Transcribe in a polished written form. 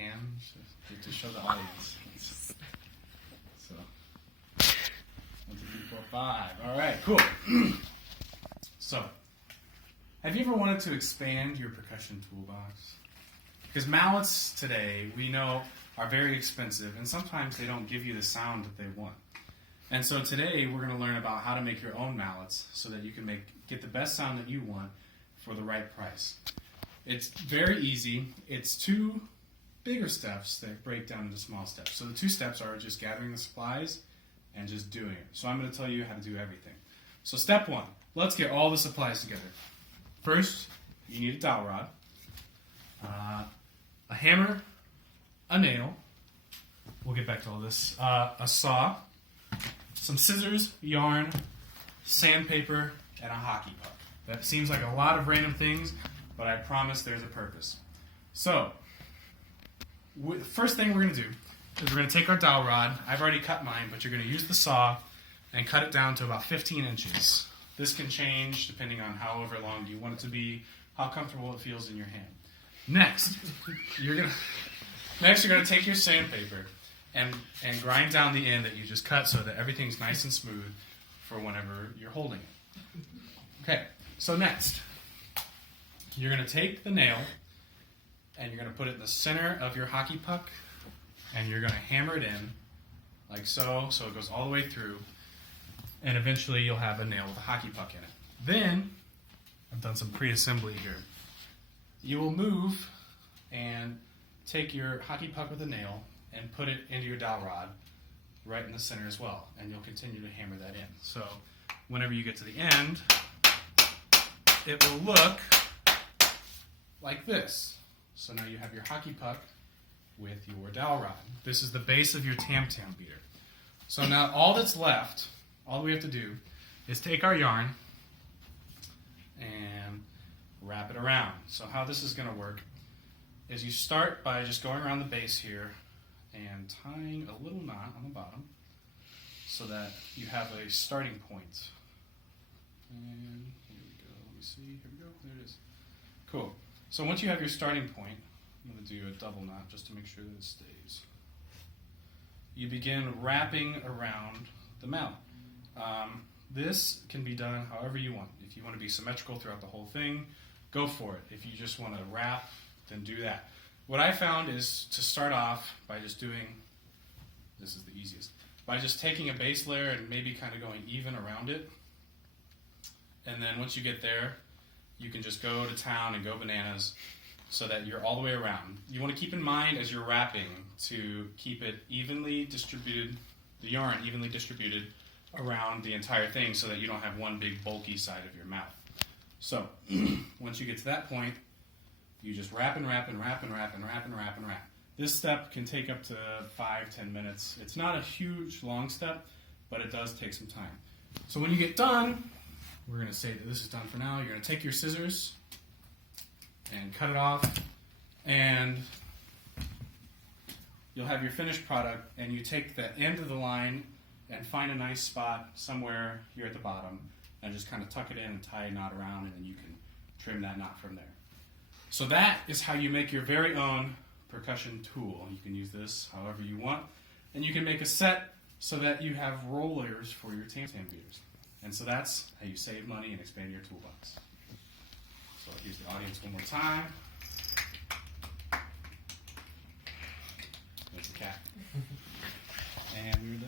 pan to show the audience. So, 1, 2, 3, 4, 5. All right, cool. So, have you ever wanted to expand your percussion toolbox? Because mallets today, we know, are very expensive, and sometimes they don't give you the sound that they want. And so today, we're going to learn about how to make your own mallets so that you can get the best sound that you want for the right price. It's very easy. It's 2 bigger steps that break down into small steps. So the 2 steps are just gathering the supplies and just doing it. So I'm going to tell you how to do everything. So step 1, let's get all the supplies together. First, you need a dowel rod, a hammer, a nail, we'll get back to all this, a saw, some scissors, yarn, sandpaper, and a hockey puck. That seems like a lot of random things, but I promise there's a purpose. So, the first thing we're going to do is we're going to take our dowel rod. I've already cut mine, but you're going to use the saw and cut it down to about 15 inches. This can change depending on however long you want it to be, how comfortable it feels in your hand. Next, you're going to take your sandpaper and grind down the end that you just cut so that everything's nice and smooth for whenever you're holding it. Okay, so next, you're going to take the nail and you're going to put it in the center of your hockey puck and you're going to hammer it in like so it goes all the way through, and eventually you'll have a nail with a hockey puck in it. Then, I've done some pre-assembly here. You will move and take your hockey puck with a nail and put it into your dowel rod right in the center as well, and you'll continue to hammer that in. So whenever you get to the end, it will look like this. So now you have your hockey puck with your dowel rod. This is the base of your tam-tam beater. So now all that's left, all we have to do is take our yarn and wrap it around. So how this is going to work is you start by just going around the base here and tying a little knot on the bottom so that you have a starting point. And here we go. Let me see. Here we go. There it is. Cool. So once you have your starting point, I'm going to do a double knot just to make sure that it stays. You begin wrapping around the mallet. This can be done however you want. If you want to be symmetrical throughout the whole thing, go for it. If you just want to wrap, then do that. What I found is to start off by just doing, this is the easiest, by just taking a base layer and maybe kind of going even around it. And then once you get there, you can just go to town and go bananas so that you're all the way around. You want to keep in mind as you're wrapping to keep it evenly distributed, the yarn evenly distributed around the entire thing so that you don't have one big bulky side of your mouth. So, once you get to that point, you just wrap and wrap and wrap and wrap and wrap and wrap and wrap. This step can take up to 5-10 minutes. It's not a huge, long step, but it does take some time. So when you get done, we're going to say that this is done for now. You're going to take your scissors and cut it off, and you'll have your finished product, and you take the end of the line and find a nice spot somewhere here at the bottom and just kind of tuck it in and tie a knot around, and then you can trim that knot from there. So that is how you make your very own percussion tool. You can use this however you want, and you can make a set so that you have rollers for your tam-tam beaters. And so that's how you save money and expand your toolbox. So here's the audience one more time.